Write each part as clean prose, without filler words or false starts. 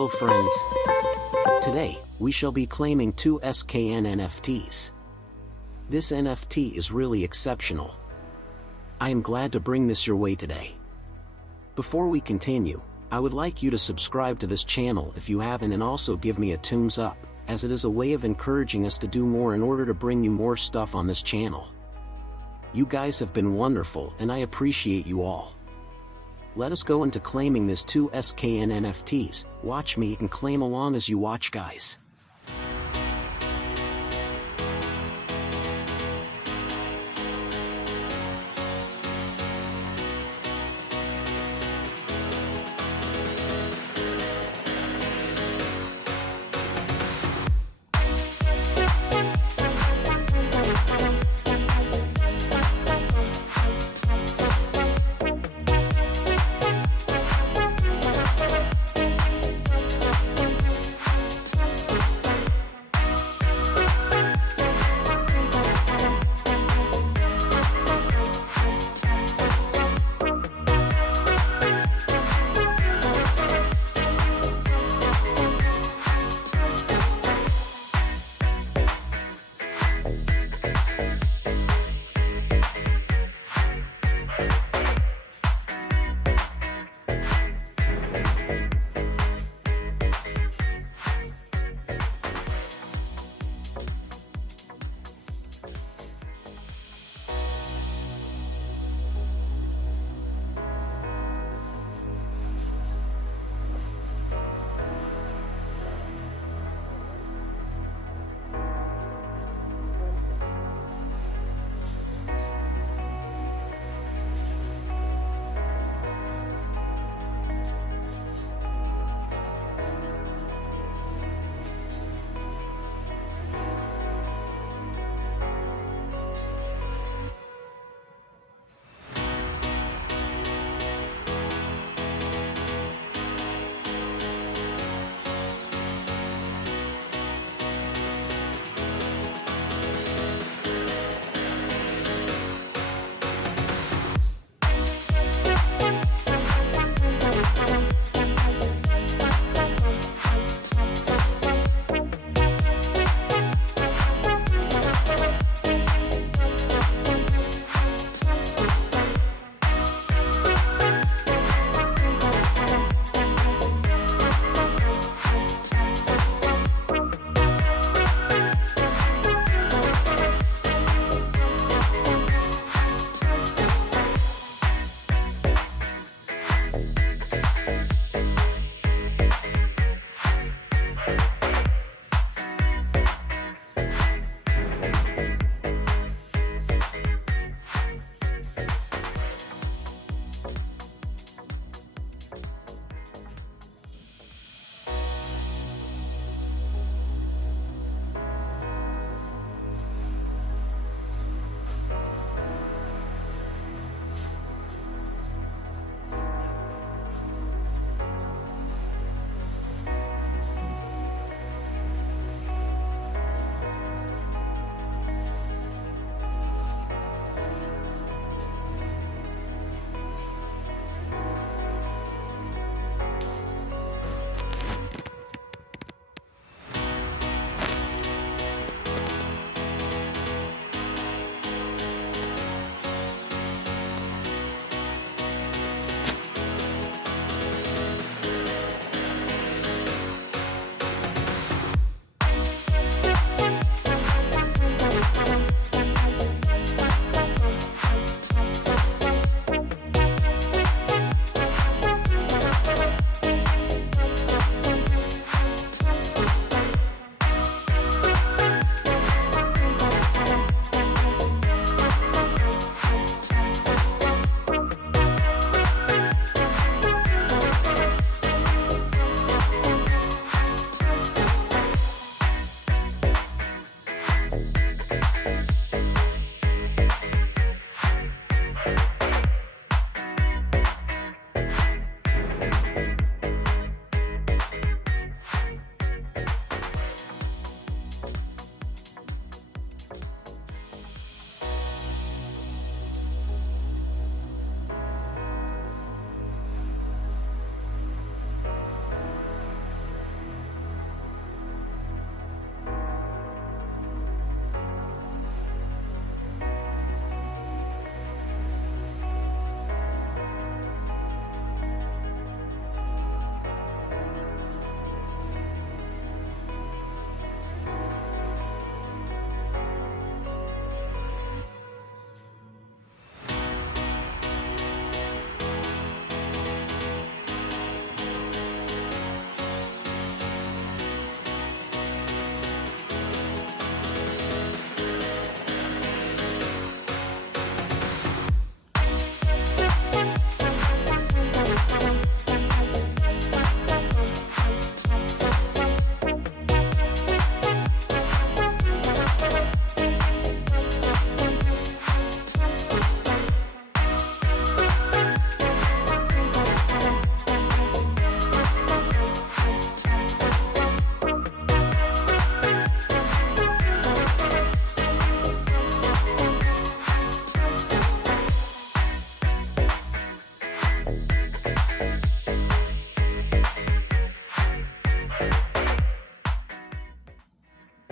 Hello friends. Today, we shall be claiming two SKN NFTs. This NFT is really exceptional. I am glad to bring this your way today. Before we continue, I would like you to subscribe to this channel if you haven't, and also give me a thumbs up, as it is a way of encouraging us to do more in order to bring you more stuff on this channel. You guys have been wonderful and I appreciate you all. Let us go into claiming this two SKN NFTs. Watch me and claim along as you watch, guys.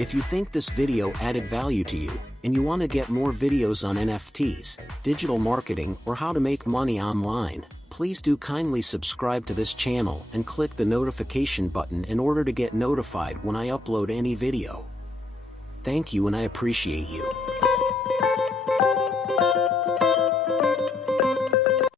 If you think this video added value to you, and you want to get more videos on NFTs, digital marketing, or how to make money online, please do kindly subscribe to this channel and click the notification button in order to get notified when I upload any video. Thank you and I appreciate you.